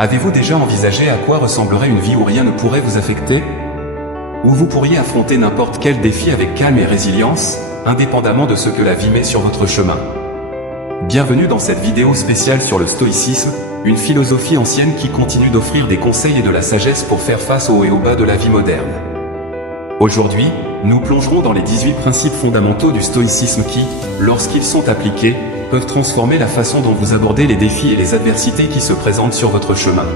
Avez-vous déjà envisagé à quoi ressemblerait une vie où rien ne pourrait vous affecter? Où vous pourriez affronter n'importe quel défi avec calme et résilience, indépendamment de ce que la vie met sur votre chemin. Bienvenue dans cette vidéo spéciale sur le stoïcisme, une philosophie ancienne qui continue d'offrir des conseils et de la sagesse pour faire face aux hauts et aux bas de la vie moderne. Aujourd'hui, nous plongerons dans les 18 principes fondamentaux du stoïcisme qui, lorsqu'ils sont appliqués, peuvent transformer la façon dont vous abordez les défis et les adversités qui se présentent sur votre chemin.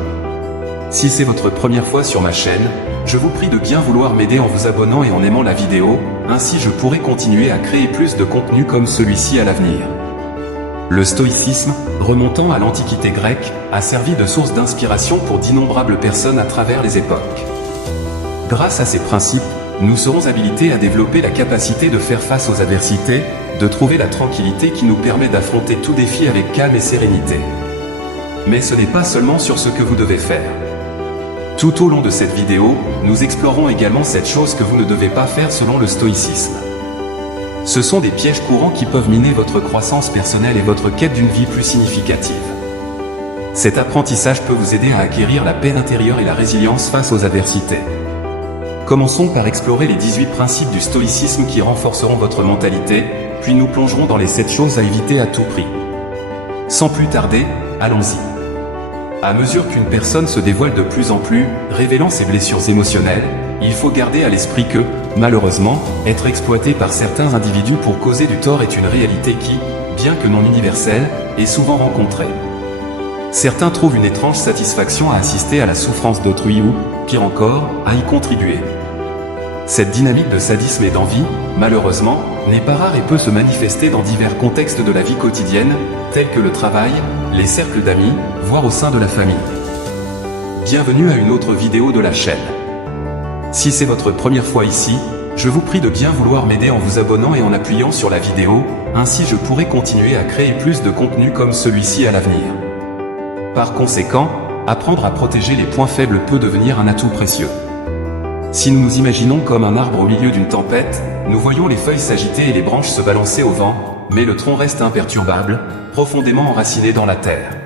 Si c'est votre première fois sur ma chaîne, je vous prie de bien vouloir m'aider en vous abonnant et en aimant la vidéo, ainsi je pourrai continuer à créer plus de contenu comme celui-ci à l'avenir. Le stoïcisme, remontant à l'Antiquité grecque, a servi de source d'inspiration pour d'innombrables personnes à travers les époques. Grâce à ces principes, nous serons habilités à développer la capacité de faire face aux adversités, de trouver la tranquillité qui nous permet d'affronter tout défi avec calme et sérénité. Mais ce n'est pas seulement sur ce que vous devez faire. Tout au long de cette vidéo, nous explorerons également cette chose que vous ne devez pas faire selon le stoïcisme. Ce sont des pièges courants qui peuvent miner votre croissance personnelle et votre quête d'une vie plus significative. Cet apprentissage peut vous aider à acquérir la paix intérieure et la résilience face aux adversités. Commençons par explorer les 18 principes du stoïcisme qui renforceront votre mentalité, puis nous plongerons dans les 7 choses à éviter à tout prix. Sans plus tarder, allons-y. À mesure qu'une personne se dévoile de plus en plus, révélant ses blessures émotionnelles, il faut garder à l'esprit que, malheureusement, être exploité par certains individus pour causer du tort est une réalité qui, bien que non universelle, est souvent rencontrée. Certains trouvent une étrange satisfaction à assister à la souffrance d'autrui ou, pire encore, à y contribuer. Cette dynamique de sadisme et d'envie, malheureusement, n'est pas rare et peut se manifester dans divers contextes de la vie quotidienne, tels que le travail, les cercles d'amis, voire au sein de la famille. Bienvenue à une autre vidéo de la chaîne. Si c'est votre première fois ici, je vous prie de bien vouloir m'aider en vous abonnant et en appuyant sur la vidéo, ainsi je pourrai continuer à créer plus de contenu comme celui-ci à l'avenir. Par conséquent, apprendre à protéger les points faibles peut devenir un atout précieux. Si nous nous imaginons comme un arbre au milieu d'une tempête, nous voyons les feuilles s'agiter et les branches se balancer au vent, mais le tronc reste imperturbable, profondément enraciné dans la terre.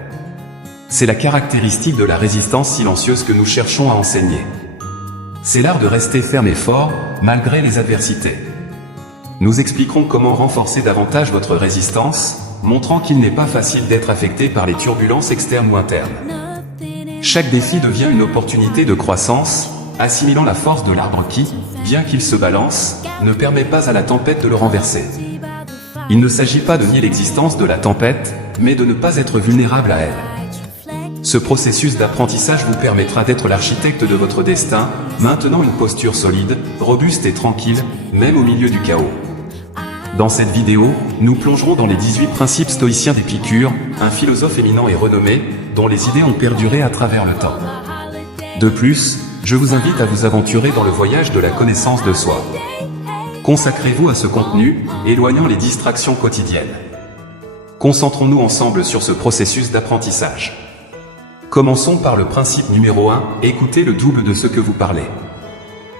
C'est la caractéristique de la résistance silencieuse que nous cherchons à enseigner. C'est l'art de rester ferme et fort, malgré les adversités. Nous expliquerons comment renforcer davantage votre résistance, montrant qu'il n'est pas facile d'être affecté par les turbulences externes ou internes. Chaque défi devient une opportunité de croissance, assimilant la force de l'arbre qui, bien qu'il se balance, ne permet pas à la tempête de le renverser. Il ne s'agit pas de nier l'existence de la tempête, mais de ne pas être vulnérable à elle. Ce processus d'apprentissage vous permettra d'être l'architecte de votre destin, maintenant une posture solide, robuste et tranquille, même au milieu du chaos. Dans cette vidéo, nous plongerons dans les 18 principes stoïciens d'Épicure, un philosophe éminent et renommé, dont les idées ont perduré à travers le temps. De plus, je vous invite à vous aventurer dans le voyage de la connaissance de soi. Consacrez-vous à ce contenu, éloignant les distractions quotidiennes. Concentrons-nous ensemble sur ce processus d'apprentissage. Commençons par le principe numéro 1, écoutez le double de ce que vous parlez.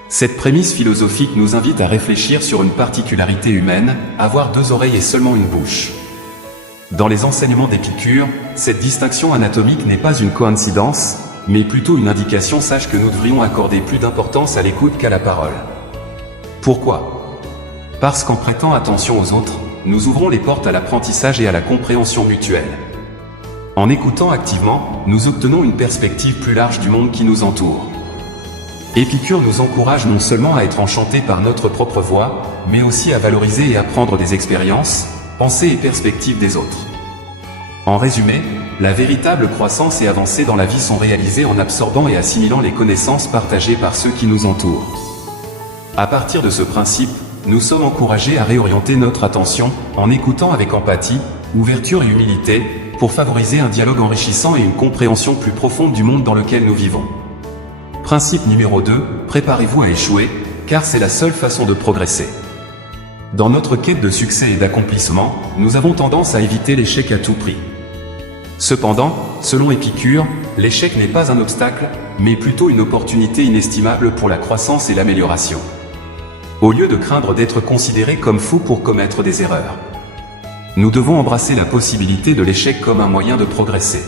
Cette prémisse philosophique nous invite à réfléchir sur une particularité humaine, avoir 2 oreilles et seulement une bouche. Dans les enseignements d'Épicure, cette distinction anatomique n'est pas une coïncidence, mais plutôt une indication sage que nous devrions accorder plus d'importance à l'écoute qu'à la parole. Pourquoi? Parce qu'en prêtant attention aux autres, nous ouvrons les portes à l'apprentissage et à la compréhension mutuelle. En écoutant activement, nous obtenons une perspective plus large du monde qui nous entoure. Épicure nous encourage non seulement à être enchantés par notre propre voix, mais aussi à valoriser et apprendre des expériences, pensées et perspectives des autres. En résumé, la véritable croissance et avancée dans la vie sont réalisées en absorbant et assimilant les connaissances partagées par ceux qui nous entourent. À partir de ce principe, nous sommes encouragés à réorienter notre attention, en écoutant avec empathie, ouverture et humilité, pour favoriser un dialogue enrichissant et une compréhension plus profonde du monde dans lequel nous vivons. Principe numéro 2, préparez-vous à échouer, car c'est la seule façon de progresser. Dans notre quête de succès et d'accomplissement, nous avons tendance à éviter l'échec à tout prix. Cependant, selon Épicure, l'échec n'est pas un obstacle, mais plutôt une opportunité inestimable pour la croissance et l'amélioration. Au lieu de craindre d'être considéré comme fou pour commettre des erreurs, nous devons embrasser la possibilité de l'échec comme un moyen de progresser.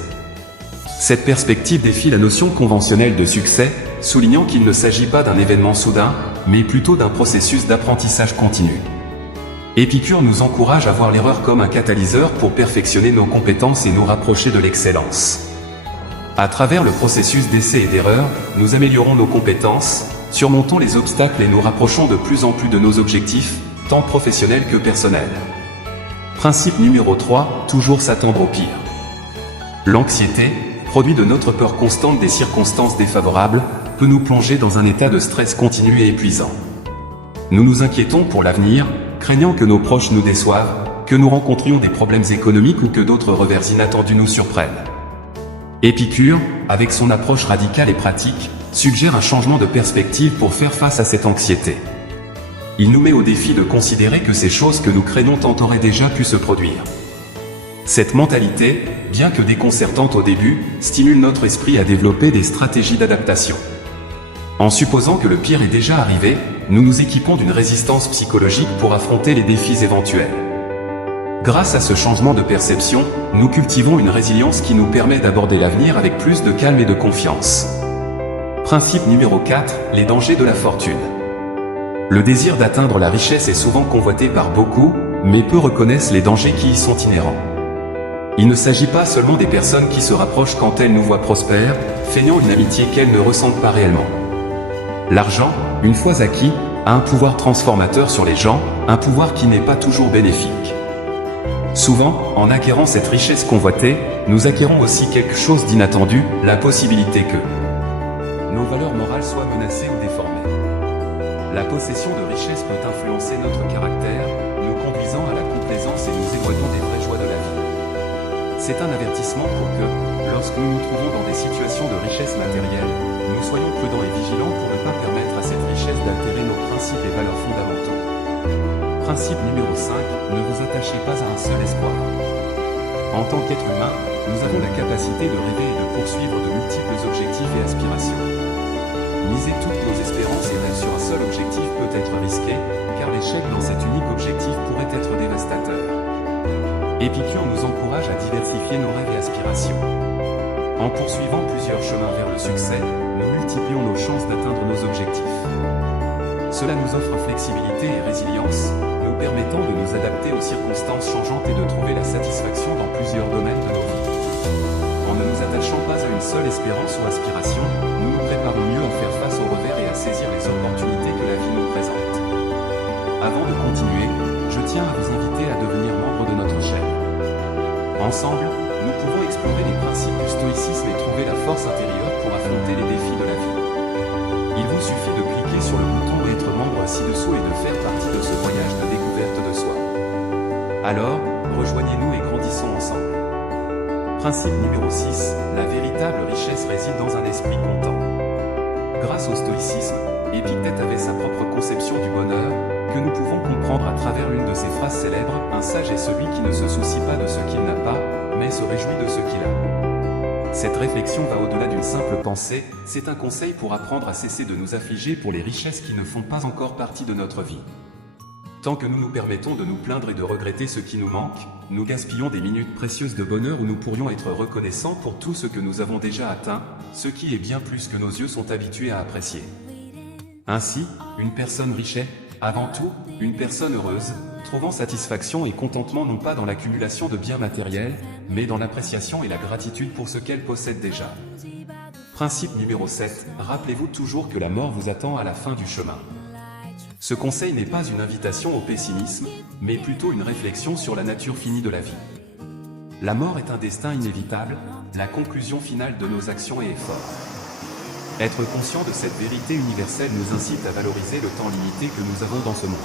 Cette perspective défie la notion conventionnelle de succès, soulignant qu'il ne s'agit pas d'un événement soudain, mais plutôt d'un processus d'apprentissage continu. Épicure nous encourage à voir l'erreur comme un catalyseur pour perfectionner nos compétences et nous rapprocher de l'excellence. À travers le processus d'essai et d'erreur, nous améliorons nos compétences, surmontons les obstacles et nous rapprochons de plus en plus de nos objectifs, tant professionnels que personnels. Principe numéro 3, toujours s'attendre au pire. L'anxiété, produit de notre peur constante des circonstances défavorables, peut nous plonger dans un état de stress continu et épuisant. Nous nous inquiétons pour l'avenir, craignant que nos proches nous déçoivent, que nous rencontrions des problèmes économiques ou que d'autres revers inattendus nous surprennent. Épicure, avec son approche radicale et pratique, suggère un changement de perspective pour faire face à cette anxiété. Il nous met au défi de considérer que ces choses que nous craignons tant auraient déjà pu se produire. Cette mentalité, bien que déconcertante au début, stimule notre esprit à développer des stratégies d'adaptation. En supposant que le pire est déjà arrivé, nous nous équipons d'une résistance psychologique pour affronter les défis éventuels. Grâce à ce changement de perception, nous cultivons une résilience qui nous permet d'aborder l'avenir avec plus de calme et de confiance. Principe numéro 4, les dangers de la fortune. Le désir d'atteindre la richesse est souvent convoité par beaucoup, mais peu reconnaissent les dangers qui y sont inhérents. Il ne s'agit pas seulement des personnes qui se rapprochent quand elles nous voient prospères, feignant une amitié qu'elles ne ressentent pas réellement. L'argent, une fois acquis, a un pouvoir transformateur sur les gens, un pouvoir qui n'est pas toujours bénéfique. Souvent, en acquérant cette richesse convoitée, nous acquérons aussi quelque chose d'inattendu, la possibilité que nos valeurs morales soient menacées ou déformées. La possession de richesses peut influencer notre caractère, nous conduisant à la complaisance et nous éloignant des vraies joies de la vie. C'est un avertissement pour que, lorsque nous nous trouvons dans des situations de richesse matérielle, nous soyons prudents et vigilants pour ne pas permettre à cette richesse d'altérer nos principes et valeurs fondamentaux. Principe numéro 5, ne vous attachez pas à un seul espoir. En tant qu'être humain, nous avons la capacité de rêver et de poursuivre de multiples objectifs et aspirations. Miser toutes nos espérances et rêves sur un seul objectif peut être risqué, car l'échec dans cet unique objectif pourrait être dévastateur. Épicure nous encourage à diversifier nos rêves et aspirations. En poursuivant plusieurs chemins vers le succès, nous multiplions nos chances d'atteindre nos objectifs. Cela nous offre flexibilité et résilience, nous permettant de nous adapter aux circonstances changeantes et de trouver la satisfaction dans plusieurs domaines de nos vies. En ne nous attachant pas à une seule espérance ou aspiration, nous nous préparons mieux à faire face aux revers et à saisir les opportunités que la vie nous présente. Avant de continuer, je tiens à vous inviter à devenir membre de notre chaîne. Ensemble, nous pouvons explorer les principes du stoïcisme et trouver la force intérieure pour affronter les défis de la vie. Il vous suffit de cliquer sur le bouton « Être membre » ci-dessous et de faire partie de ce voyage de découverte de soi. Alors, rejoignez-nous et grandissons ensemble. Principe numéro 6, la véritable richesse réside dans un esprit content. Grâce au stoïcisme, Épictète avait sa propre conception du bonheur, que nous pouvons comprendre à travers l'une de ses phrases célèbres, « Un sage est celui qui ne se soucie pas de ce qu'il n'a pas, mais se réjouit de ce qu'il a ». Cette réflexion va au-delà d'une simple pensée, c'est un conseil pour apprendre à cesser de nous affliger pour les richesses qui ne font pas encore partie de notre vie. Tant que nous nous permettons de nous plaindre et de regretter ce qui nous manque, nous gaspillons des minutes précieuses de bonheur où nous pourrions être reconnaissants pour tout ce que nous avons déjà atteint, ce qui est bien plus que nos yeux sont habitués à apprécier. Ainsi, une personne riche est, avant tout, une personne heureuse, trouvant satisfaction et contentement non pas dans l'accumulation de biens matériels, mais dans l'appréciation et la gratitude pour ce qu'elle possède déjà. Principe numéro 7, rappelez-vous toujours que la mort vous attend à la fin du chemin. Ce conseil n'est pas une invitation au pessimisme, mais plutôt une réflexion sur la nature finie de la vie. La mort est un destin inévitable, la conclusion finale de nos actions et efforts. Être conscient de cette vérité universelle nous incite à valoriser le temps limité que nous avons dans ce monde.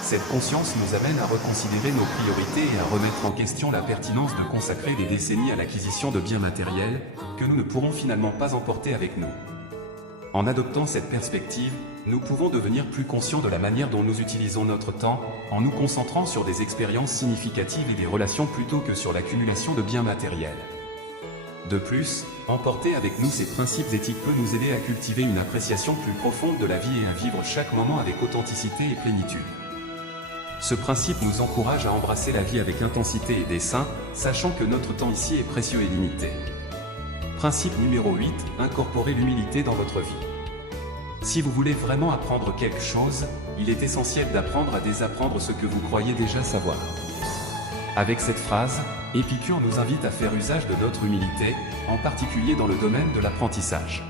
Cette conscience nous amène à reconsidérer nos priorités et à remettre en question la pertinence de consacrer des décennies à l'acquisition de biens matériels, que nous ne pourrons finalement pas emporter avec nous. En adoptant cette perspective, nous pouvons devenir plus conscients de la manière dont nous utilisons notre temps, en nous concentrant sur des expériences significatives et des relations plutôt que sur l'accumulation de biens matériels. De plus, emporter avec nous ces principes éthiques peut nous aider à cultiver une appréciation plus profonde de la vie et à vivre chaque moment avec authenticité et plénitude. Ce principe nous encourage à embrasser la vie avec intensité et dessein, sachant que notre temps ici est précieux et limité. Principe numéro 8, incorporez l'humilité dans votre vie. Si vous voulez vraiment apprendre quelque chose, il est essentiel d'apprendre à désapprendre ce que vous croyez déjà savoir. Avec cette phrase, Épicure nous invite à faire usage de notre humilité, en particulier dans le domaine de l'apprentissage.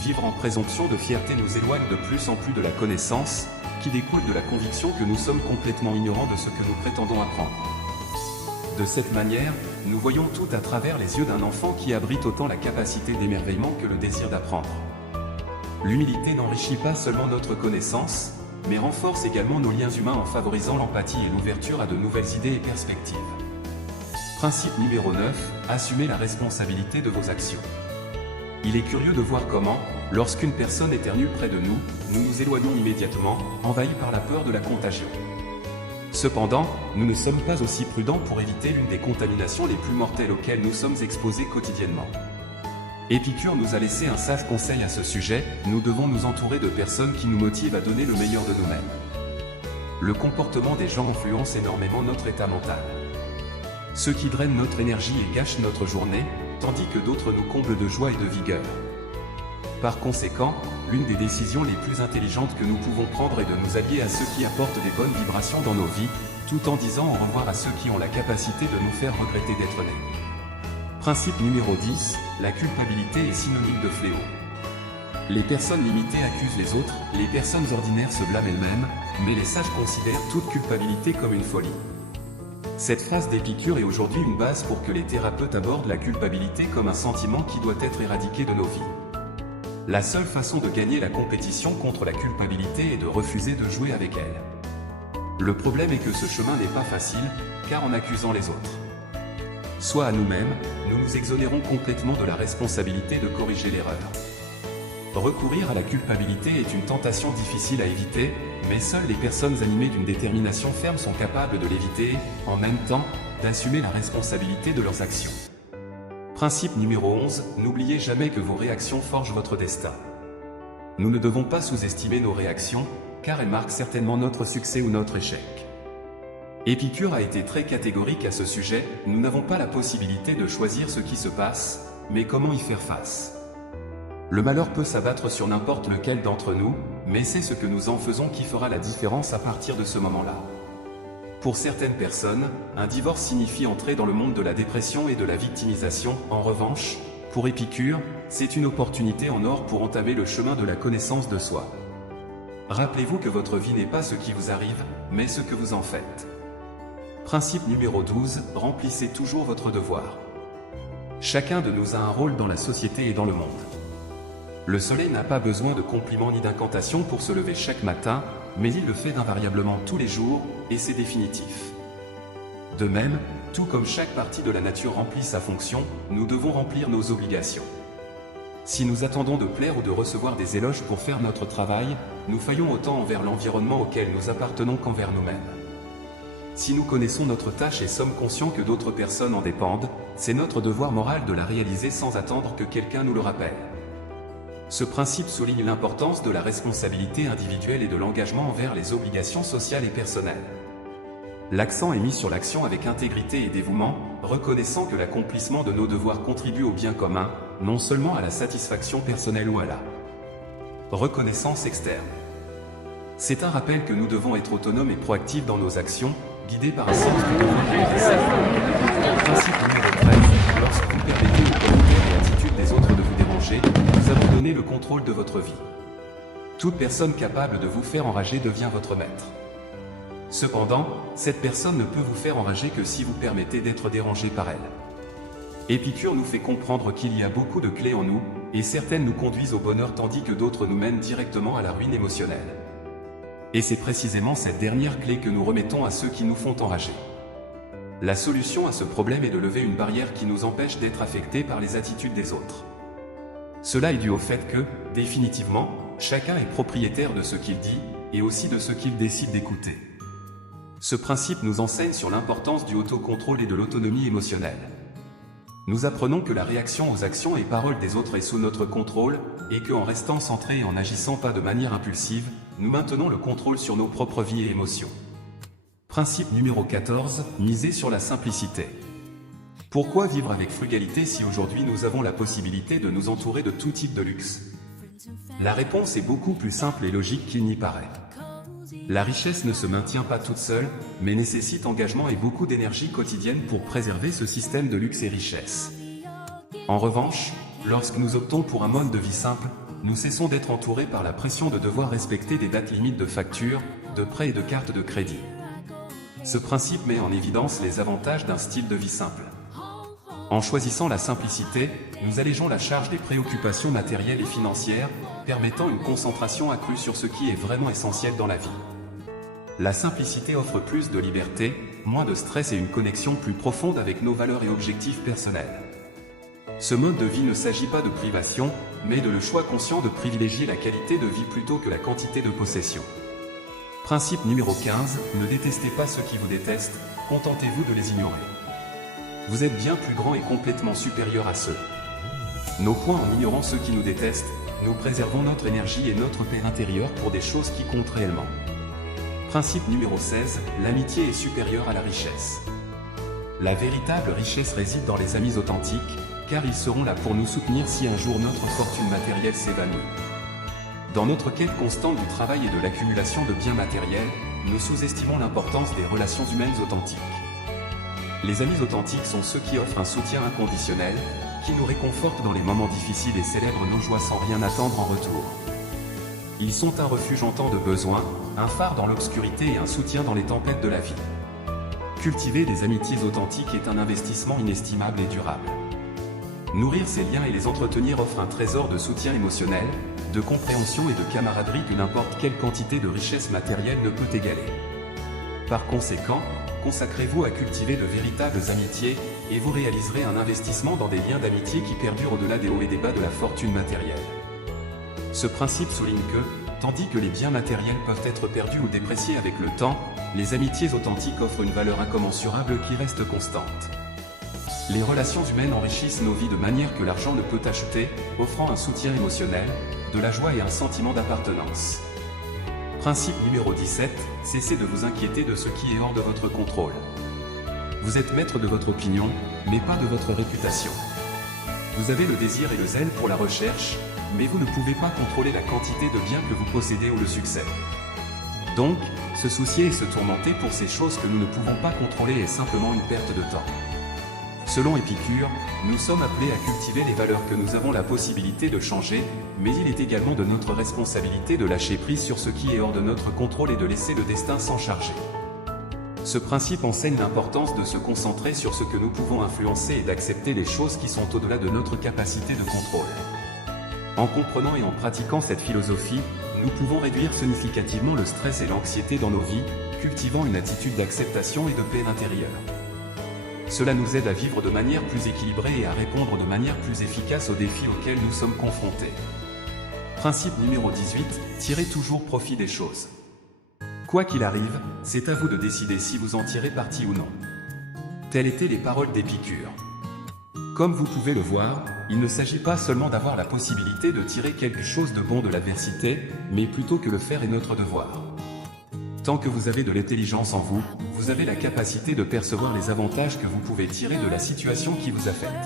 Vivre en présomption de fierté nous éloigne de plus en plus de la connaissance, qui découle de la conviction que nous sommes complètement ignorants de ce que nous prétendons apprendre. De cette manière, nous voyons tout à travers les yeux d'un enfant qui abrite autant la capacité d'émerveillement que le désir d'apprendre. L'humilité n'enrichit pas seulement notre connaissance, mais renforce également nos liens humains en favorisant l'empathie et l'ouverture à de nouvelles idées et perspectives. Principe numéro 9, assumez la responsabilité de vos actions. Il est curieux de voir comment, lorsqu'une personne éternue près de nous, nous nous éloignons immédiatement, envahis par la peur de la contagion. Cependant, nous ne sommes pas aussi prudents pour éviter l'une des contaminations les plus mortelles auxquelles nous sommes exposés quotidiennement. Épicure nous a laissé un sage conseil à ce sujet, nous devons nous entourer de personnes qui nous motivent à donner le meilleur de nous-mêmes. Le comportement des gens influence énormément notre état mental. Ceux qui drainent notre énergie et gâchent notre journée, tandis que d'autres nous comblent de joie et de vigueur. Par conséquent, l'une des décisions les plus intelligentes que nous pouvons prendre est de nous allier à ceux qui apportent des bonnes vibrations dans nos vies, tout en disant au revoir à ceux qui ont la capacité de nous faire regretter d'être nés. Principe numéro 10, la culpabilité est synonyme de fléau. Les personnes limitées accusent les autres, les personnes ordinaires se blâment elles-mêmes, mais les sages considèrent toute culpabilité comme une folie. Cette phrase d'Épicure est aujourd'hui une base pour que les thérapeutes abordent la culpabilité comme un sentiment qui doit être éradiqué de nos vies. La seule façon de gagner la compétition contre la culpabilité est de refuser de jouer avec elle. Le problème est que ce chemin n'est pas facile, car en accusant les autres, soit à nous-mêmes, nous nous exonérons complètement de la responsabilité de corriger l'erreur. Recourir à la culpabilité est une tentation difficile à éviter, mais seules les personnes animées d'une détermination ferme sont capables de l'éviter et, en même temps, d'assumer la responsabilité de leurs actions. Principe numéro 11, n'oubliez jamais que vos réactions forgent votre destin. Nous ne devons pas sous-estimer nos réactions, car elles marquent certainement notre succès ou notre échec. Épicure a été très catégorique à ce sujet, nous n'avons pas la possibilité de choisir ce qui se passe, mais comment y faire face. Le malheur peut s'abattre sur n'importe lequel d'entre nous, mais c'est ce que nous en faisons qui fera la différence à partir de ce moment-là. Pour certaines personnes, un divorce signifie entrer dans le monde de la dépression et de la victimisation. En revanche, pour Épicure, c'est une opportunité en or pour entamer le chemin de la connaissance de soi. Rappelez-vous que votre vie n'est pas ce qui vous arrive, mais ce que vous en faites. Principe numéro 12, remplissez toujours votre devoir. Chacun de nous a un rôle dans la société et dans le monde. Le soleil n'a pas besoin de compliments ni d'incantations pour se lever chaque matin, mais il le fait invariablement tous les jours, et c'est définitif. De même, tout comme chaque partie de la nature remplit sa fonction, nous devons remplir nos obligations. Si nous attendons de plaire ou de recevoir des éloges pour faire notre travail, nous faillons autant envers l'environnement auquel nous appartenons qu'envers nous-mêmes. Si nous connaissons notre tâche et sommes conscients que d'autres personnes en dépendent, c'est notre devoir moral de la réaliser sans attendre que quelqu'un nous le rappelle. Ce principe souligne l'importance de la responsabilité individuelle et de l'engagement envers les obligations sociales et personnelles. L'accent est mis sur l'action avec intégrité et dévouement, reconnaissant que l'accomplissement de nos devoirs contribue au bien commun, non seulement à la satisfaction personnelle ou à la reconnaissance externe. C'est un rappel que nous devons être autonomes et proactifs dans nos actions, guidés par un sens du devoir universel. Principe numéro 13, lorsque vous permettez aux commentaires et attitudes des autres de vous déranger, vous abandonnez le contrôle de votre vie. Toute personne capable de vous faire enrager devient votre maître. Cependant, cette personne ne peut vous faire enrager que si vous permettez d'être dérangé par elle. Épicure nous fait comprendre qu'il y a beaucoup de clés en nous, et certaines nous conduisent au bonheur tandis que d'autres nous mènent directement à la ruine émotionnelle. Et c'est précisément cette dernière clé que nous remettons à ceux qui nous font enrager. La solution à ce problème est de lever une barrière qui nous empêche d'être affectés par les attitudes des autres. Cela est dû au fait que, définitivement, chacun est propriétaire de ce qu'il dit, et aussi de ce qu'il décide d'écouter. Ce principe nous enseigne sur l'importance du autocontrôle et de l'autonomie émotionnelle. Nous apprenons que la réaction aux actions et paroles des autres est sous notre contrôle, et qu'en restant centrés et en n'agissant pas de manière impulsive, nous maintenons le contrôle sur nos propres vies et émotions. Principe numéro 14, misez sur la simplicité. Pourquoi vivre avec frugalité si aujourd'hui nous avons la possibilité de nous entourer de tout type de luxe? La réponse est beaucoup plus simple et logique qu'il n'y paraît. La richesse ne se maintient pas toute seule, mais nécessite engagement et beaucoup d'énergie quotidienne pour préserver ce système de luxe et richesse. En revanche, lorsque nous optons pour un mode de vie simple, nous cessons d'être entourés par la pression de devoir respecter des dates limites de factures, de prêts et de cartes de crédit. Ce principe met en évidence les avantages d'un style de vie simple. En choisissant la simplicité, nous allégeons la charge des préoccupations matérielles et financières, permettant une concentration accrue sur ce qui est vraiment essentiel dans la vie. La simplicité offre plus de liberté, moins de stress et une connexion plus profonde avec nos valeurs et objectifs personnels. Ce mode de vie ne s'agit pas de privation, mais de le choix conscient de privilégier la qualité de vie plutôt que la quantité de possessions. Principe numéro 15, ne détestez pas ceux qui vous détestent, contentez-vous de les ignorer. Vous êtes bien plus grand et complètement supérieur à ceux. Nos points en ignorant ceux qui nous détestent, nous préservons notre énergie et notre paix intérieure pour des choses qui comptent réellement. Principe numéro 16, l'amitié est supérieure à la richesse. La véritable richesse réside dans les amis authentiques, car ils seront là pour nous soutenir si un jour notre fortune matérielle s'évanouit. Dans notre quête constante du travail et de l'accumulation de biens matériels, nous sous-estimons l'importance des relations humaines authentiques. Les amis authentiques sont ceux qui offrent un soutien inconditionnel, qui nous réconfortent dans les moments difficiles et célèbrent nos joies sans rien attendre en retour. Ils sont un refuge en temps de besoin, un phare dans l'obscurité et un soutien dans les tempêtes de la vie. Cultiver des amitiés authentiques est un investissement inestimable et durable. Nourrir ces liens et les entretenir offre un trésor de soutien émotionnel, de compréhension et de camaraderie que n'importe quelle quantité de richesse matérielle ne peut égaler. Par conséquent, consacrez-vous à cultiver de véritables amitiés, et vous réaliserez un investissement dans des liens d'amitié qui perdurent au-delà des hauts et des bas de la fortune matérielle. Ce principe souligne que, tandis que les biens matériels peuvent être perdus ou dépréciés avec le temps, les amitiés authentiques offrent une valeur incommensurable qui reste constante. Les relations humaines enrichissent nos vies de manière que l'argent ne peut acheter, offrant un soutien émotionnel, de la joie et un sentiment d'appartenance. Principe numéro 17, cessez de vous inquiéter de ce qui est hors de votre contrôle. Vous êtes maître de votre opinion, mais pas de votre réputation. Vous avez le désir et le zèle pour la recherche, mais vous ne pouvez pas contrôler la quantité de biens que vous possédez ou le succès. Donc, se soucier et se tourmenter pour ces choses que nous ne pouvons pas contrôler est simplement une perte de temps. Selon Épicure, nous sommes appelés à cultiver les valeurs que nous avons la possibilité de changer, mais il est également de notre responsabilité de lâcher prise sur ce qui est hors de notre contrôle et de laisser le destin s'en charger. Ce principe enseigne l'importance de se concentrer sur ce que nous pouvons influencer et d'accepter les choses qui sont au-delà de notre capacité de contrôle. En comprenant et en pratiquant cette philosophie, nous pouvons réduire significativement le stress et l'anxiété dans nos vies, cultivant une attitude d'acceptation et de paix intérieure. Cela nous aide à vivre de manière plus équilibrée et à répondre de manière plus efficace aux défis auxquels nous sommes confrontés. Principe numéro 18, tirez toujours profit des choses. Quoi qu'il arrive, c'est à vous de décider si vous en tirez parti ou non. Telles étaient les paroles d'Épicure. Comme vous pouvez le voir, il ne s'agit pas seulement d'avoir la possibilité de tirer quelque chose de bon de l'adversité, mais plutôt que le faire est notre devoir. Tant que vous avez de l'intelligence en vous, vous avez la capacité de percevoir les avantages que vous pouvez tirer de la situation qui vous affecte.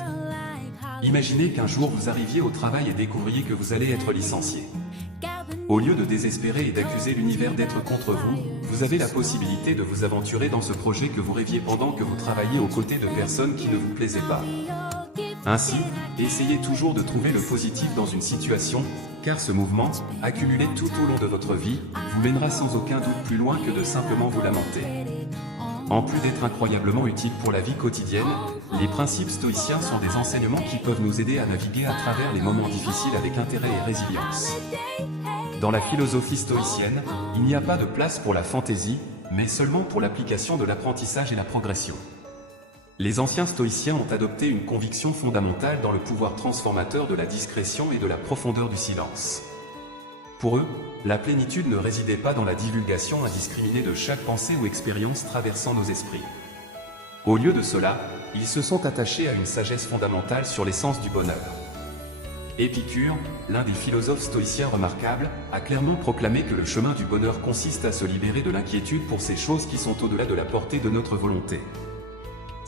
Imaginez qu'un jour vous arriviez au travail et découvriez que vous allez être licencié. Au lieu de désespérer et d'accuser l'univers d'être contre vous, vous avez la possibilité de vous aventurer dans ce projet que vous rêviez pendant que vous travailliez aux côtés de personnes qui ne vous plaisaient pas. Ainsi, essayez toujours de trouver le positif dans une situation, car ce mouvement, accumulé tout au long de votre vie, vous mènera sans aucun doute plus loin que de simplement vous lamenter. En plus d'être incroyablement utiles pour la vie quotidienne, les principes stoïciens sont des enseignements qui peuvent nous aider à naviguer à travers les moments difficiles avec intérêt et résilience. Dans la philosophie stoïcienne, il n'y a pas de place pour la fantaisie, mais seulement pour l'application de l'apprentissage et la progression. Les anciens stoïciens ont adopté une conviction fondamentale dans le pouvoir transformateur de la discrétion et de la profondeur du silence. Pour eux, la plénitude ne résidait pas dans la divulgation indiscriminée de chaque pensée ou expérience traversant nos esprits. Au lieu de cela, ils se sont attachés à une sagesse fondamentale sur l'essence du bonheur. Épicure, l'un des philosophes stoïciens remarquables, a clairement proclamé que le chemin du bonheur consiste à se libérer de l'inquiétude pour ces choses qui sont au-delà de la portée de notre volonté.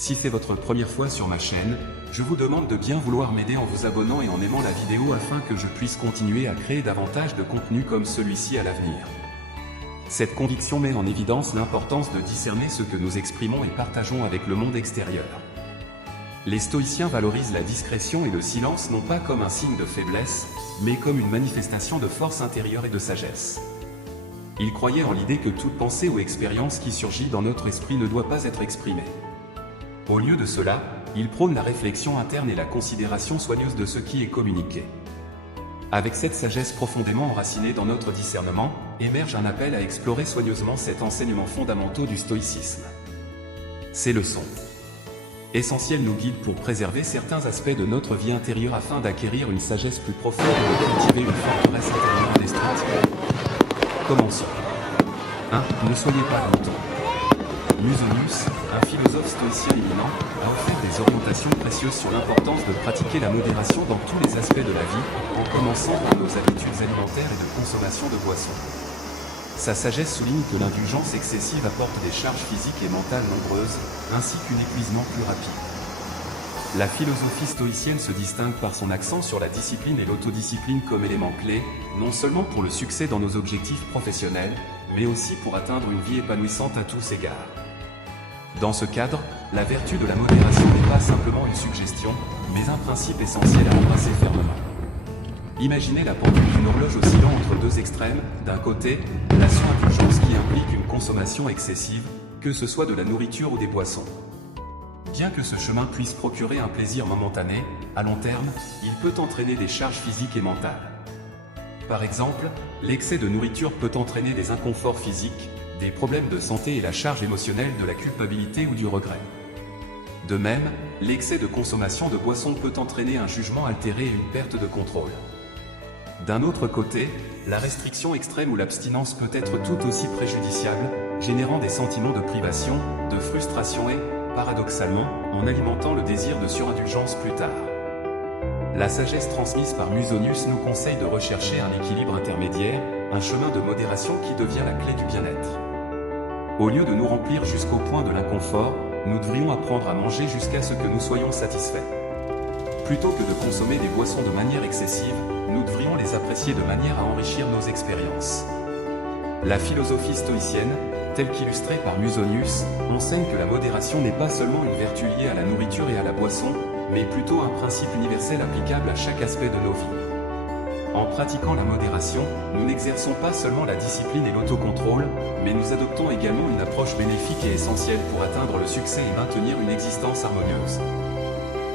Si c'est votre première fois sur ma chaîne, je vous demande de bien vouloir m'aider en vous abonnant et en aimant la vidéo afin que je puisse continuer à créer davantage de contenu comme celui-ci à l'avenir. Cette conviction met en évidence l'importance de discerner ce que nous exprimons et partageons avec le monde extérieur. Les stoïciens valorisent la discrétion et le silence non pas comme un signe de faiblesse, mais comme une manifestation de force intérieure et de sagesse. Ils croyaient en l'idée que toute pensée ou expérience qui surgit dans notre esprit ne doit pas être exprimée. Au lieu de cela, ils prônent la réflexion interne et la considération soigneuse de ce qui est communiqué. Avec cette sagesse profondément enracinée dans notre discernement, émerge un appel à explorer soigneusement cet enseignement fondamental du stoïcisme. Ces leçons essentielles nous guident pour préserver certains aspects de notre vie intérieure afin d'acquérir une sagesse plus profonde et de cultiver une forteresse intérieure d'esprit. Commençons. 1. Ne soyez pas longtemps. Musonius, un philosophe stoïcien éminent, a offert des orientations précieuses sur l'importance de pratiquer la modération dans tous les aspects de la vie, en commençant par nos habitudes alimentaires et de consommation de boissons. Sa sagesse souligne que l'indulgence excessive apporte des charges physiques et mentales nombreuses, ainsi qu'un épuisement plus rapide. La philosophie stoïcienne se distingue par son accent sur la discipline et l'autodiscipline comme éléments clés, non seulement pour le succès dans nos objectifs professionnels, mais aussi pour atteindre une vie épanouissante à tous égards. Dans ce cadre, la vertu de la modération n'est pas simplement une suggestion, mais un principe essentiel à embrasser fermement. Imaginez la pendule d'une horloge oscillant entre deux extrêmes, d'un côté, la surindulgence qui implique une consommation excessive, que ce soit de la nourriture ou des boissons. Bien que ce chemin puisse procurer un plaisir momentané, à long terme, il peut entraîner des charges physiques et mentales. Par exemple, l'excès de nourriture peut entraîner des inconforts physiques, des problèmes de santé et la charge émotionnelle de la culpabilité ou du regret. De même, l'excès de consommation de boissons peut entraîner un jugement altéré et une perte de contrôle. D'un autre côté, la restriction extrême ou l'abstinence peut être tout aussi préjudiciable, générant des sentiments de privation, de frustration et, paradoxalement, en alimentant le désir de surindulgence plus tard. La sagesse transmise par Musonius nous conseille de rechercher un équilibre intermédiaire, un chemin de modération qui devient la clé du bien-être. Au lieu de nous remplir jusqu'au point de l'inconfort, nous devrions apprendre à manger jusqu'à ce que nous soyons satisfaits. Plutôt que de consommer des boissons de manière excessive, nous devrions les apprécier de manière à enrichir nos expériences. La philosophie stoïcienne, telle qu'illustrée par Musonius, enseigne que la modération n'est pas seulement une vertu liée à la nourriture et à la boisson, mais plutôt un principe universel applicable à chaque aspect de nos vies. En pratiquant la modération, nous n'exerçons pas seulement la discipline et l'autocontrôle, mais nous adoptons également une approche bénéfique et essentielle pour atteindre le succès et maintenir une existence harmonieuse.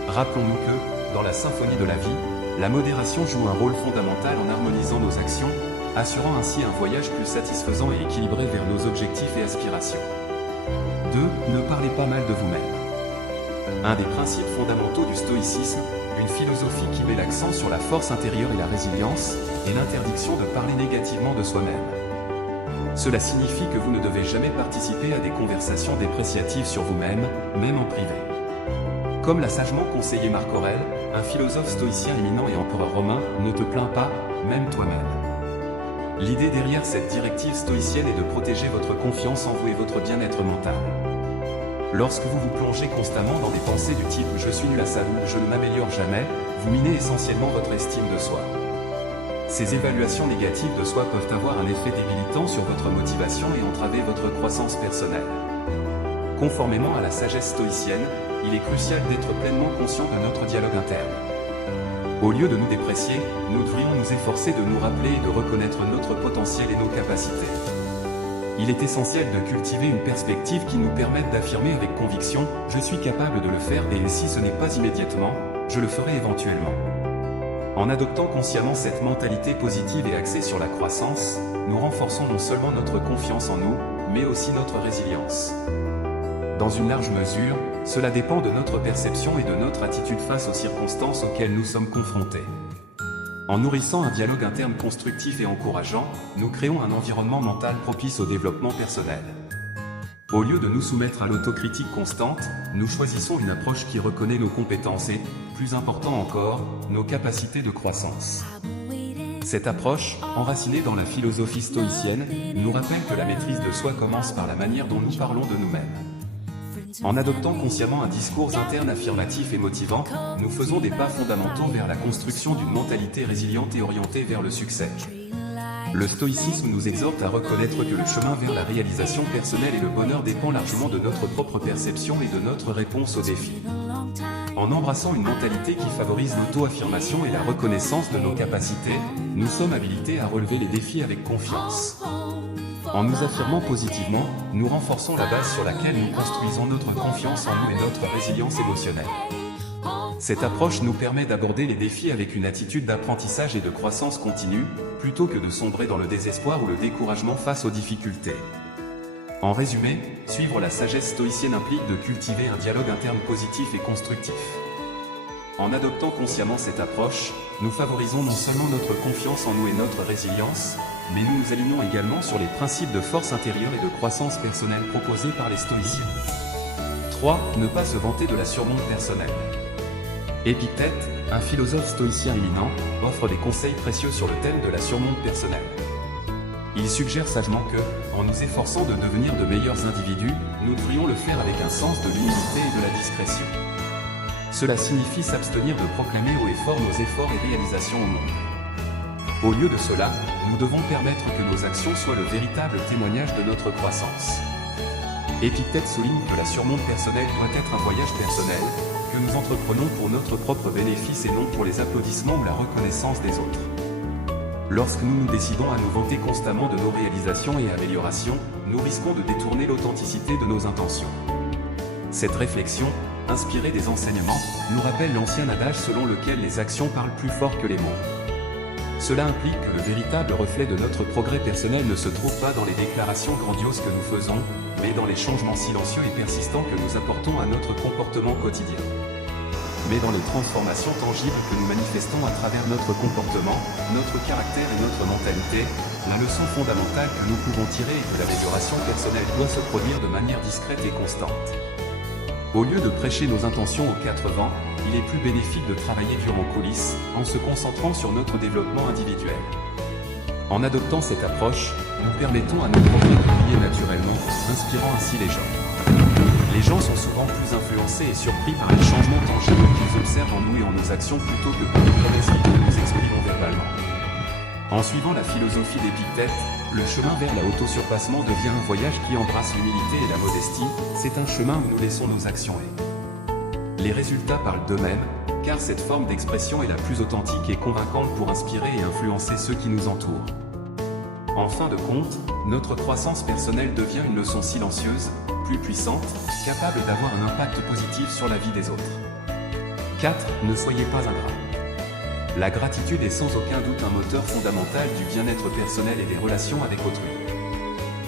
Rappelons-nous que, dans la symphonie de la vie, la modération joue un rôle fondamental en harmonisant nos actions, assurant ainsi un voyage plus satisfaisant et équilibré vers nos objectifs et aspirations. 2. Ne parlez pas mal de vous-même. Un des principes fondamentaux du stoïcisme, une philosophie qui met l'accent sur la force intérieure et la résilience, et l'interdiction de parler négativement de soi-même. Cela signifie que vous ne devez jamais participer à des conversations dépréciatives sur vous-même, même en privé. Comme l'a sagement conseillé Marc Aurèle, un philosophe stoïcien éminent et empereur romain, ne te plains pas, même toi-même. L'idée derrière cette directive stoïcienne est de protéger votre confiance en vous et votre bien-être mental. Lorsque vous vous plongez constamment dans des pensées du type « je suis nul à ça » ou « je ne m'améliore jamais », vous minez essentiellement votre estime de soi. Ces évaluations négatives de soi peuvent avoir un effet débilitant sur votre motivation et entraver votre croissance personnelle. Conformément à la sagesse stoïcienne, il est crucial d'être pleinement conscient de notre dialogue interne. Au lieu de nous déprécier, nous devrions nous efforcer de nous rappeler et de reconnaître notre potentiel et nos capacités. Il est essentiel de cultiver une perspective qui nous permette d'affirmer avec conviction « je suis capable de le faire et si ce n'est pas immédiatement, je le ferai éventuellement ». En adoptant consciemment cette mentalité positive et axée sur la croissance, nous renforçons non seulement notre confiance en nous, mais aussi notre résilience. Dans une large mesure, cela dépend de notre perception et de notre attitude face aux circonstances auxquelles nous sommes confrontés. En nourrissant un dialogue interne constructif et encourageant, nous créons un environnement mental propice au développement personnel. Au lieu de nous soumettre à l'autocritique constante, nous choisissons une approche qui reconnaît nos compétences et, plus important encore, nos capacités de croissance. Cette approche, enracinée dans la philosophie stoïcienne, nous rappelle que la maîtrise de soi commence par la manière dont nous parlons de nous-mêmes. En adoptant consciemment un discours interne affirmatif et motivant, nous faisons des pas fondamentaux vers la construction d'une mentalité résiliente et orientée vers le succès. Le stoïcisme nous exhorte à reconnaître que le chemin vers la réalisation personnelle et le bonheur dépend largement de notre propre perception et de notre réponse aux défis. En embrassant une mentalité qui favorise l'auto-affirmation et la reconnaissance de nos capacités, nous sommes habilités à relever les défis avec confiance. En nous affirmant positivement, nous renforçons la base sur laquelle nous construisons notre confiance en nous et notre résilience émotionnelle. Cette approche nous permet d'aborder les défis avec une attitude d'apprentissage et de croissance continue, plutôt que de sombrer dans le désespoir ou le découragement face aux difficultés. En résumé, suivre la sagesse stoïcienne implique de cultiver un dialogue interne positif et constructif. En adoptant consciemment cette approche, nous favorisons non seulement notre confiance en nous et notre résilience, mais nous nous alignons également sur les principes de force intérieure et de croissance personnelle proposés par les stoïciens. 3. Ne pas se vanter de la surmonte personnelle. Épictète, un philosophe stoïcien éminent, offre des conseils précieux sur le thème de la surmonte personnelle. Il suggère sagement que, en nous efforçant de devenir de meilleurs individus, nous devrions le faire avec un sens de l'humilité et de la discrétion. Cela signifie s'abstenir de proclamer haut et fort nos efforts et réalisations au monde. Au lieu de cela, nous devons permettre que nos actions soient le véritable témoignage de notre croissance. Épictète souligne que la surmonte personnelle doit être un voyage personnel, que nous entreprenons pour notre propre bénéfice et non pour les applaudissements ou la reconnaissance des autres. Lorsque nous nous décidons à nous vanter constamment de nos réalisations et améliorations, nous risquons de détourner l'authenticité de nos intentions. Cette réflexion, inspirée des enseignements, nous rappelle l'ancien adage selon lequel les actions parlent plus fort que les mots. Cela implique que le véritable reflet de notre progrès personnel ne se trouve pas dans les déclarations grandioses que nous faisons, mais dans les changements silencieux et persistants que nous apportons à notre comportement quotidien. Mais dans les transformations tangibles que nous manifestons à travers notre comportement, notre caractère et notre mentalité, la leçon fondamentale que nous pouvons tirer est que l'amélioration personnelle doit se produire de manière discrète et constante. Au lieu de prêcher nos intentions aux quatre vents, il est plus bénéfique de travailler dur en coulisses, en se concentrant sur notre développement individuel. En adoptant cette approche, nous permettons à nos projets de briller naturellement, inspirant ainsi les gens. Les gens sont souvent plus influencés et surpris par les changements tangibles qu'ils observent en nous et en nos actions plutôt que par les promesses que nous exprimons verbalement. En suivant la philosophie d'Épictète, le chemin vers la auto-surpassement devient un voyage qui embrasse l'humilité et la modestie, c'est un chemin où nous laissons nos actions et les résultats parlent d'eux-mêmes, car cette forme d'expression est la plus authentique et convaincante pour inspirer et influencer ceux qui nous entourent. En fin de compte, notre croissance personnelle devient une leçon silencieuse, plus puissante, capable d'avoir un impact positif sur la vie des autres. 4. Ne soyez pas ingrat. La gratitude est sans aucun doute un moteur fondamental du bien-être personnel et des relations avec autrui.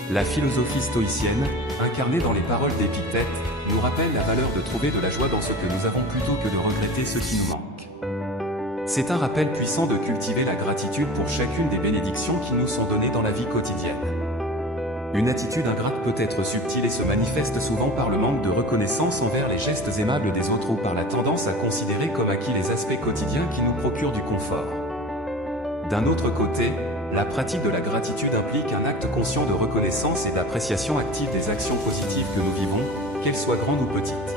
La philosophie stoïcienne, incarnée dans les paroles d'Épictète, nous rappelle la valeur de trouver de la joie dans ce que nous avons plutôt que de regretter ce qui nous manque. C'est un rappel puissant de cultiver la gratitude pour chacune des bénédictions qui nous sont données dans la vie quotidienne. Une attitude ingrate peut être subtile et se manifeste souvent par le manque de reconnaissance envers les gestes aimables des autres ou par la tendance à considérer comme acquis les aspects quotidiens qui nous procurent du confort. D'un autre côté, la pratique de la gratitude implique un acte conscient de reconnaissance et d'appréciation active des actions positives que nous vivons, qu'elles soient grandes ou petites.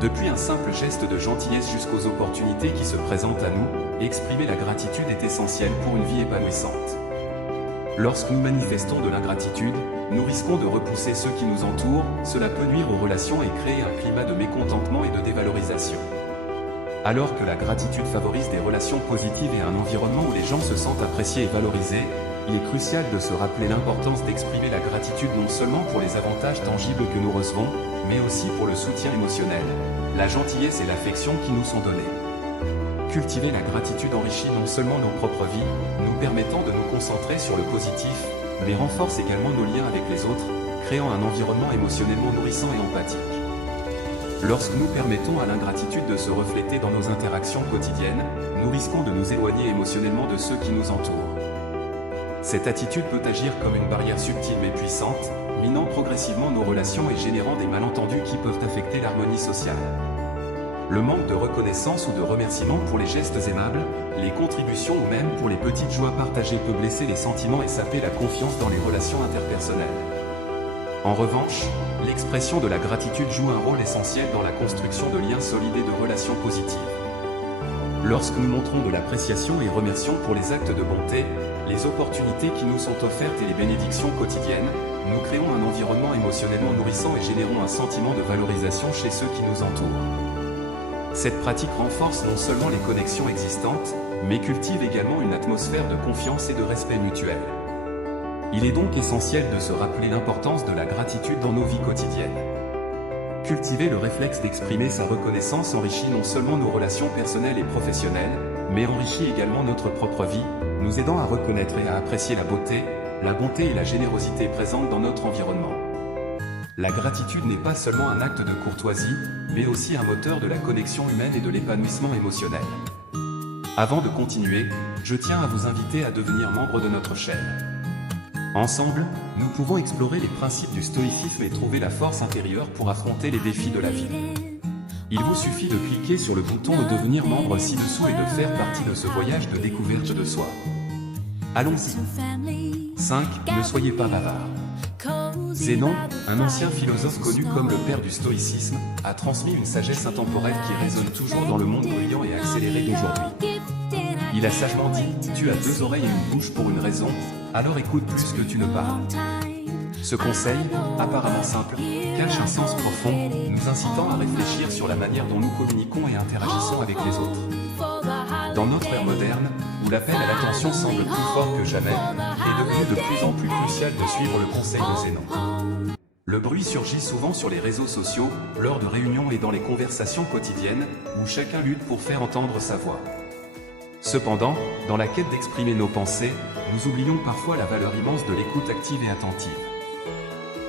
Depuis un simple geste de gentillesse jusqu'aux opportunités qui se présentent à nous, exprimer la gratitude est essentiel pour une vie épanouissante. Lorsque nous manifestons de l'ingratitude, nous risquons de repousser ceux qui nous entourent, cela peut nuire aux relations et créer un climat de mécontentement et de dévalorisation. Alors que la gratitude favorise des relations positives et un environnement où les gens se sentent appréciés et valorisés, il est crucial de se rappeler l'importance d'exprimer la gratitude non seulement pour les avantages tangibles que nous recevons, mais aussi pour le soutien émotionnel, la gentillesse et l'affection qui nous sont donnés. Cultiver la gratitude enrichit non seulement nos propres vies, nous permettant de nous concentrer sur le positif, mais renforce également nos liens avec les autres, créant un environnement émotionnellement nourrissant et empathique. Lorsque nous permettons à l'ingratitude de se refléter dans nos interactions quotidiennes, nous risquons de nous éloigner émotionnellement de ceux qui nous entourent. Cette attitude peut agir comme une barrière subtile mais puissante, minant progressivement nos relations et générant des malentendus qui peuvent affecter l'harmonie sociale. Le manque de reconnaissance ou de remerciement pour les gestes aimables, les contributions ou même pour les petites joies partagées peut blesser les sentiments et saper la confiance dans les relations interpersonnelles. En revanche, l'expression de la gratitude joue un rôle essentiel dans la construction de liens solides et de relations positives. Lorsque nous montrons de l'appréciation et remercions pour les actes de bonté, les opportunités qui nous sont offertes et les bénédictions quotidiennes, nous créons un environnement émotionnellement nourrissant et générons un sentiment de valorisation chez ceux qui nous entourent. Cette pratique renforce non seulement les connexions existantes, mais cultive également une atmosphère de confiance et de respect mutuel. Il est donc essentiel de se rappeler l'importance de la gratitude dans nos vies quotidiennes. Cultiver le réflexe d'exprimer sa reconnaissance enrichit non seulement nos relations personnelles et professionnelles, mais enrichit également notre propre vie, nous aidant à reconnaître et à apprécier la beauté, la bonté et la générosité présentes dans notre environnement. La gratitude n'est pas seulement un acte de courtoisie, mais aussi un moteur de la connexion humaine et de l'épanouissement émotionnel. Avant de continuer, je tiens à vous inviter à devenir membre de notre chaîne. Ensemble, nous pouvons explorer les principes du stoïcisme et trouver la force intérieure pour affronter les défis de la vie. Il vous suffit de cliquer sur le bouton de devenir membre ci-dessous et de faire partie de ce voyage de découverte de soi. Allons-y. 5. Ne soyez pas bavard. Zénon, un ancien philosophe connu comme le père du stoïcisme, a transmis une sagesse intemporelle qui résonne toujours dans le monde bruyant et accéléré d'aujourd'hui. Il a sagement dit « Tu as deux oreilles et une bouche pour une raison, alors écoute plus que tu ne parles ». Ce conseil, apparemment simple, cache un sens profond, nous incitant à réfléchir sur la manière dont nous communiquons et interagissons avec les autres. Dans notre ère moderne, où l'appel à l'attention semble plus fort que jamais, est devenu de plus en plus crucial de suivre le conseil de Zénon. Le bruit surgit souvent sur les réseaux sociaux, lors de réunions et dans les conversations quotidiennes, où chacun lutte pour faire entendre sa voix. Cependant, dans la quête d'exprimer nos pensées, nous oublions parfois la valeur immense de l'écoute active et attentive.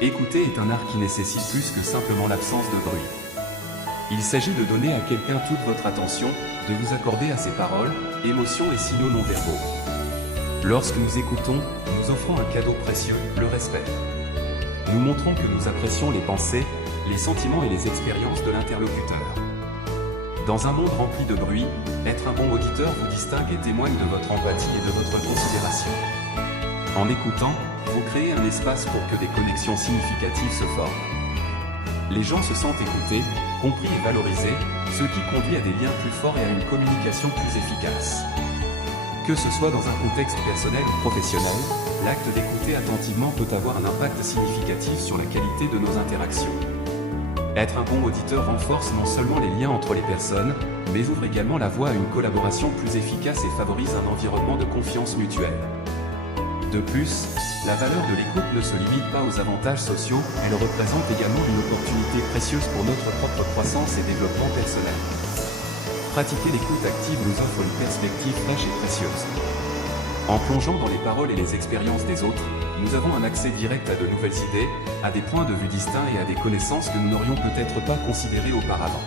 Écouter est un art qui nécessite plus que simplement l'absence de bruit. Il s'agit de donner à quelqu'un toute votre attention, de vous accorder à ses paroles, émotions et signaux non verbaux. Lorsque nous écoutons, nous offrons un cadeau précieux, le respect. Nous montrons que nous apprécions les pensées, les sentiments et les expériences de l'interlocuteur. Dans un monde rempli de bruit, être un bon auditeur vous distingue et témoigne de votre empathie et de votre considération. En écoutant, vous créez un espace pour que des connexions significatives se forment. Les gens se sentent écoutés, compris et valorisés, ce qui conduit à des liens plus forts et à une communication plus efficace. Que ce soit dans un contexte personnel ou professionnel, l'acte d'écouter attentivement peut avoir un impact significatif sur la qualité de nos interactions. Être un bon auditeur renforce non seulement les liens entre les personnes, mais ouvre également la voie à une collaboration plus efficace et favorise un environnement de confiance mutuelle. De plus, la valeur de l'écoute ne se limite pas aux avantages sociaux, elle représente également une opportunité précieuse pour notre propre croissance et développement personnel. Pratiquer l'écoute active nous offre une perspective fraîche et précieuse. En plongeant dans les paroles et les expériences des autres, nous avons un accès direct à de nouvelles idées, à des points de vue distincts et à des connaissances que nous n'aurions peut-être pas considérées auparavant.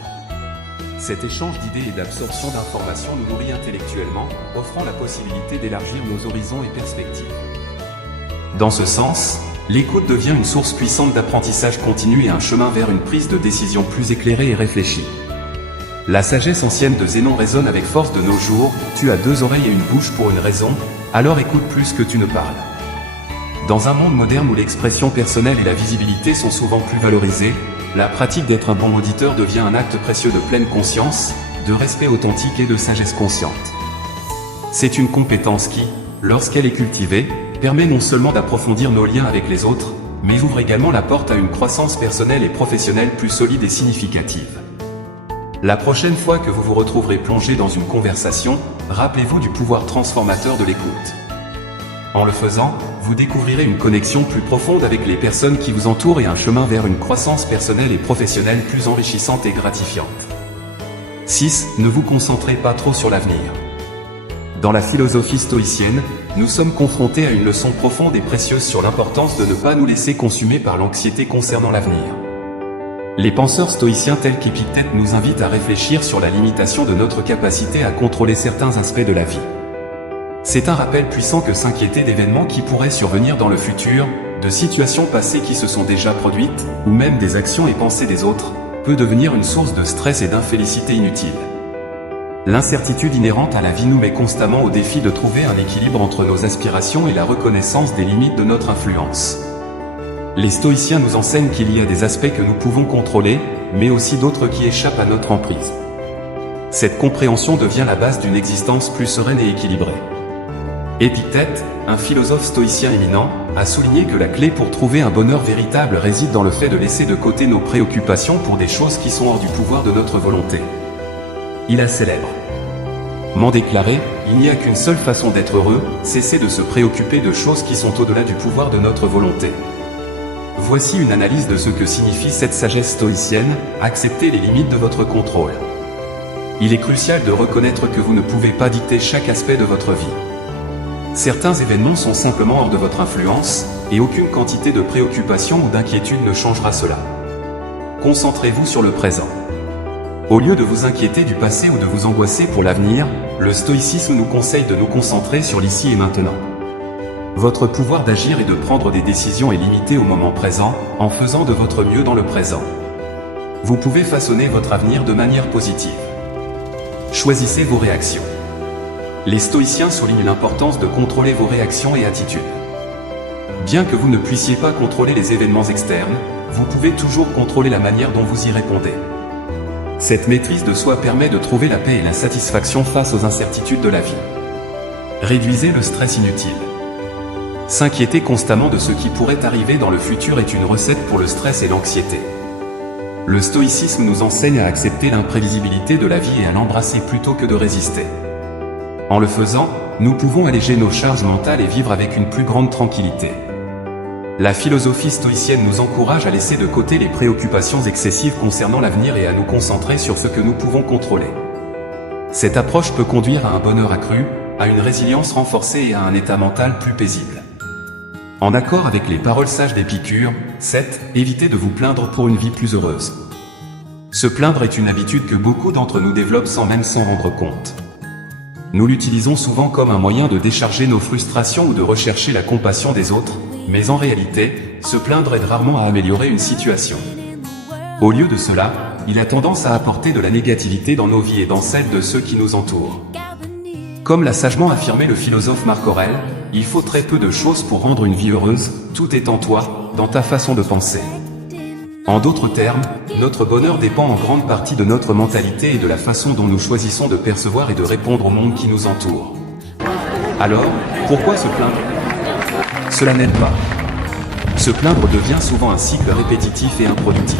Cet échange d'idées et d'absorption d'informations nous nourrit intellectuellement, offrant la possibilité d'élargir nos horizons et perspectives. Dans ce sens, l'écoute devient une source puissante d'apprentissage continu et un chemin vers une prise de décision plus éclairée et réfléchie. La sagesse ancienne de Zénon résonne avec force de nos jours, « Tu as deux oreilles et une bouche pour une raison, alors écoute plus que tu ne parles ». Dans un monde moderne où l'expression personnelle et la visibilité sont souvent plus valorisées, la pratique d'être un bon auditeur devient un acte précieux de pleine conscience, de respect authentique et de sagesse consciente. C'est une compétence qui, lorsqu'elle est cultivée, permet non seulement d'approfondir nos liens avec les autres, mais ouvre également la porte à une croissance personnelle et professionnelle plus solide et significative. La prochaine fois que vous vous retrouverez plongé dans une conversation, rappelez-vous du pouvoir transformateur de l'écoute. En le faisant, vous découvrirez une connexion plus profonde avec les personnes qui vous entourent et un chemin vers une croissance personnelle et professionnelle plus enrichissante et gratifiante. 6. Ne vous concentrez pas trop sur l'avenir. Dans la philosophie stoïcienne, nous sommes confrontés à une leçon profonde et précieuse sur l'importance de ne pas nous laisser consumer par l'anxiété concernant l'avenir. Les penseurs stoïciens tels qu'Épictète nous invitent à réfléchir sur la limitation de notre capacité à contrôler certains aspects de la vie. C'est un rappel puissant que s'inquiéter d'événements qui pourraient survenir dans le futur, de situations passées qui se sont déjà produites, ou même des actions et pensées des autres, peut devenir une source de stress et d'infélicité inutile. L'incertitude inhérente à la vie nous met constamment au défi de trouver un équilibre entre nos aspirations et la reconnaissance des limites de notre influence. Les stoïciens nous enseignent qu'il y a des aspects que nous pouvons contrôler, mais aussi d'autres qui échappent à notre emprise. Cette compréhension devient la base d'une existence plus sereine et équilibrée. Épictète, un philosophe stoïcien éminent, a souligné que la clé pour trouver un bonheur véritable réside dans le fait de laisser de côté nos préoccupations pour des choses qui sont hors du pouvoir de notre volonté. Il a célèbrement déclaré, il n'y a qu'une seule façon d'être heureux, cesser de se préoccuper de choses qui sont au-delà du pouvoir de notre volonté. Voici une analyse de ce que signifie cette sagesse stoïcienne, accepter les limites de votre contrôle. Il est crucial de reconnaître que vous ne pouvez pas dicter chaque aspect de votre vie. Certains événements sont simplement hors de votre influence, et aucune quantité de préoccupation ou d'inquiétude ne changera cela. Concentrez-vous sur le présent. Au lieu de vous inquiéter du passé ou de vous angoisser pour l'avenir, le stoïcisme nous conseille de nous concentrer sur l'ici et maintenant. Votre pouvoir d'agir et de prendre des décisions est limité au moment présent, en faisant de votre mieux dans le présent. Vous pouvez façonner votre avenir de manière positive. Choisissez vos réactions. Les stoïciens soulignent l'importance de contrôler vos réactions et attitudes. Bien que vous ne puissiez pas contrôler les événements externes, vous pouvez toujours contrôler la manière dont vous y répondez. Cette maîtrise de soi permet de trouver la paix et la satisfaction face aux incertitudes de la vie. Réduisez le stress inutile. S'inquiéter constamment de ce qui pourrait arriver dans le futur est une recette pour le stress et l'anxiété. Le stoïcisme nous enseigne à accepter l'imprévisibilité de la vie et à l'embrasser plutôt que de résister. En le faisant, nous pouvons alléger nos charges mentales et vivre avec une plus grande tranquillité. La philosophie stoïcienne nous encourage à laisser de côté les préoccupations excessives concernant l'avenir et à nous concentrer sur ce que nous pouvons contrôler. Cette approche peut conduire à un bonheur accru, à une résilience renforcée et à un état mental plus paisible. En accord avec les paroles sages d'Épicure, 7. Évitez de vous plaindre pour une vie plus heureuse. Se plaindre est une habitude que beaucoup d'entre nous développent sans même s'en rendre compte. Nous l'utilisons souvent comme un moyen de décharger nos frustrations ou de rechercher la compassion des autres, mais en réalité, se plaindre aide rarement à améliorer une situation. Au lieu de cela, il a tendance à apporter de la négativité dans nos vies et dans celles de ceux qui nous entourent. Comme l'a sagement affirmé le philosophe Marc Aurèle, il faut très peu de choses pour rendre une vie heureuse, tout est en toi, dans ta façon de penser. En d'autres termes, notre bonheur dépend en grande partie de notre mentalité et de la façon dont nous choisissons de percevoir et de répondre au monde qui nous entoure. Alors, pourquoi se plaindre? Cela n'aide pas. Se plaindre devient souvent un cycle répétitif et improductif.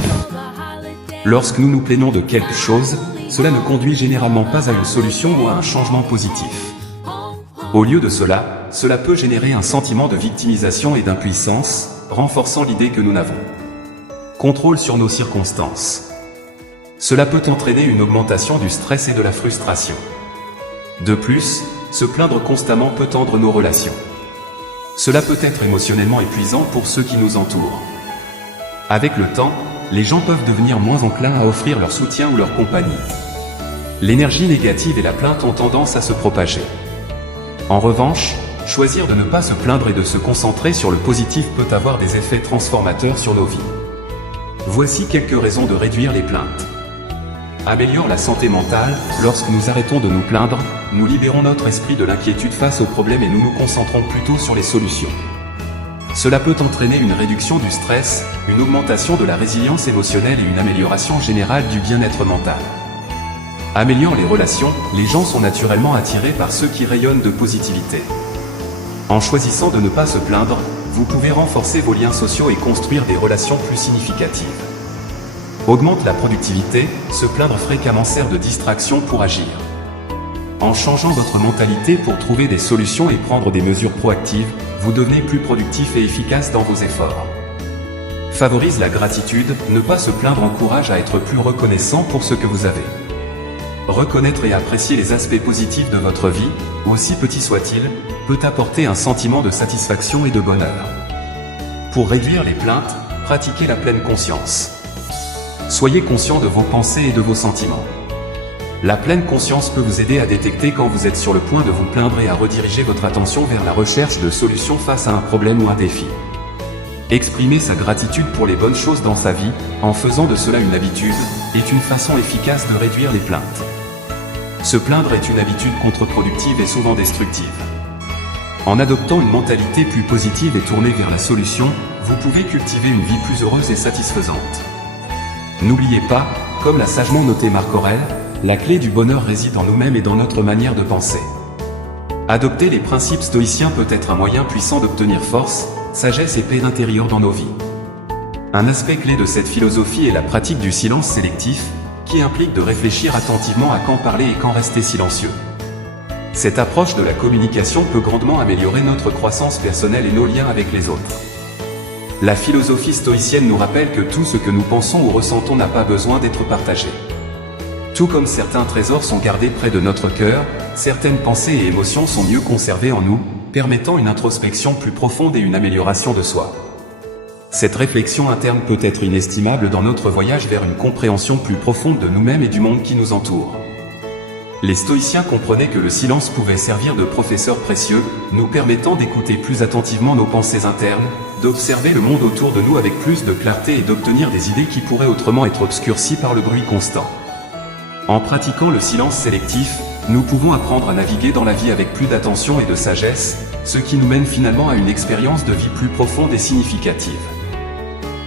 Lorsque nous nous plaignons de quelque chose, cela ne conduit généralement pas à une solution ou à un changement positif. Au lieu de cela, cela peut générer un sentiment de victimisation et d'impuissance, renforçant l'idée que nous n'avons contrôle sur nos circonstances. Cela peut entraîner une augmentation du stress et de la frustration. De plus, se plaindre constamment peut tendre nos relations. Cela peut être émotionnellement épuisant pour ceux qui nous entourent. Avec le temps, les gens peuvent devenir moins enclins à offrir leur soutien ou leur compagnie. L'énergie négative et la plainte ont tendance à se propager. En revanche, choisir de ne pas se plaindre et de se concentrer sur le positif peut avoir des effets transformateurs sur nos vies. Voici quelques raisons de réduire les plaintes. Améliore la santé mentale. Lorsque nous arrêtons de nous plaindre, nous libérons notre esprit de l'inquiétude face aux problèmes et nous nous concentrons plutôt sur les solutions. Cela peut entraîner une réduction du stress, une augmentation de la résilience émotionnelle et une amélioration générale du bien-être mental. Améliore les relations. Les gens sont naturellement attirés par ceux qui rayonnent de positivité. En choisissant de ne pas se plaindre, vous pouvez renforcer vos liens sociaux et construire des relations plus significatives. Augmente la productivité. Se plaindre fréquemment sert de distraction pour agir. En changeant votre mentalité pour trouver des solutions et prendre des mesures proactives, vous devenez plus productif et efficace dans vos efforts. Favorise la gratitude. Ne pas se plaindre encourage à être plus reconnaissant pour ce que vous avez. Reconnaître et apprécier les aspects positifs de votre vie, aussi petits soient-ils, peut apporter un sentiment de satisfaction et de bonheur. Pour réduire les plaintes, pratiquez la pleine conscience. Soyez conscient de vos pensées et de vos sentiments. La pleine conscience peut vous aider à détecter quand vous êtes sur le point de vous plaindre et à rediriger votre attention vers la recherche de solutions face à un problème ou un défi. Exprimer sa gratitude pour les bonnes choses dans sa vie, en faisant de cela une habitude, est une façon efficace de réduire les plaintes. Se plaindre est une habitude contre-productive et souvent destructive. En adoptant une mentalité plus positive et tournée vers la solution, vous pouvez cultiver une vie plus heureuse et satisfaisante. N'oubliez pas, comme l'a sagement noté Marc Aurèle, la clé du bonheur réside en nous-mêmes et dans notre manière de penser. Adopter les principes stoïciens peut être un moyen puissant d'obtenir force, sagesse et paix intérieure dans nos vies. Un aspect clé de cette philosophie est la pratique du silence sélectif, qui implique de réfléchir attentivement à quand parler et quand rester silencieux. Cette approche de la communication peut grandement améliorer notre croissance personnelle et nos liens avec les autres. La philosophie stoïcienne nous rappelle que tout ce que nous pensons ou ressentons n'a pas besoin d'être partagé. Tout comme certains trésors sont gardés près de notre cœur, certaines pensées et émotions sont mieux conservées en nous, permettant une introspection plus profonde et une amélioration de soi. Cette réflexion interne peut être inestimable dans notre voyage vers une compréhension plus profonde de nous-mêmes et du monde qui nous entoure. Les stoïciens comprenaient que le silence pouvait servir de professeur précieux, nous permettant d'écouter plus attentivement nos pensées internes, d'observer le monde autour de nous avec plus de clarté et d'obtenir des idées qui pourraient autrement être obscurcies par le bruit constant. En pratiquant le silence sélectif, nous pouvons apprendre à naviguer dans la vie avec plus d'attention et de sagesse, ce qui nous mène finalement à une expérience de vie plus profonde et significative.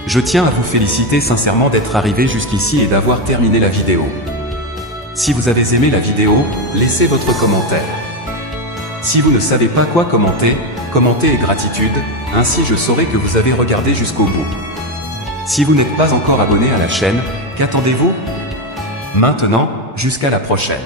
Je tiens à vous féliciter sincèrement d'être arrivé jusqu'ici et d'avoir terminé la vidéo. Si vous avez aimé la vidéo, laissez votre commentaire. Si vous ne savez pas quoi commenter, commentez et gratitude, ainsi je saurai que vous avez regardé jusqu'au bout. Si vous n'êtes pas encore abonné à la chaîne, qu'attendez-vous? Maintenant, jusqu'à la prochaine.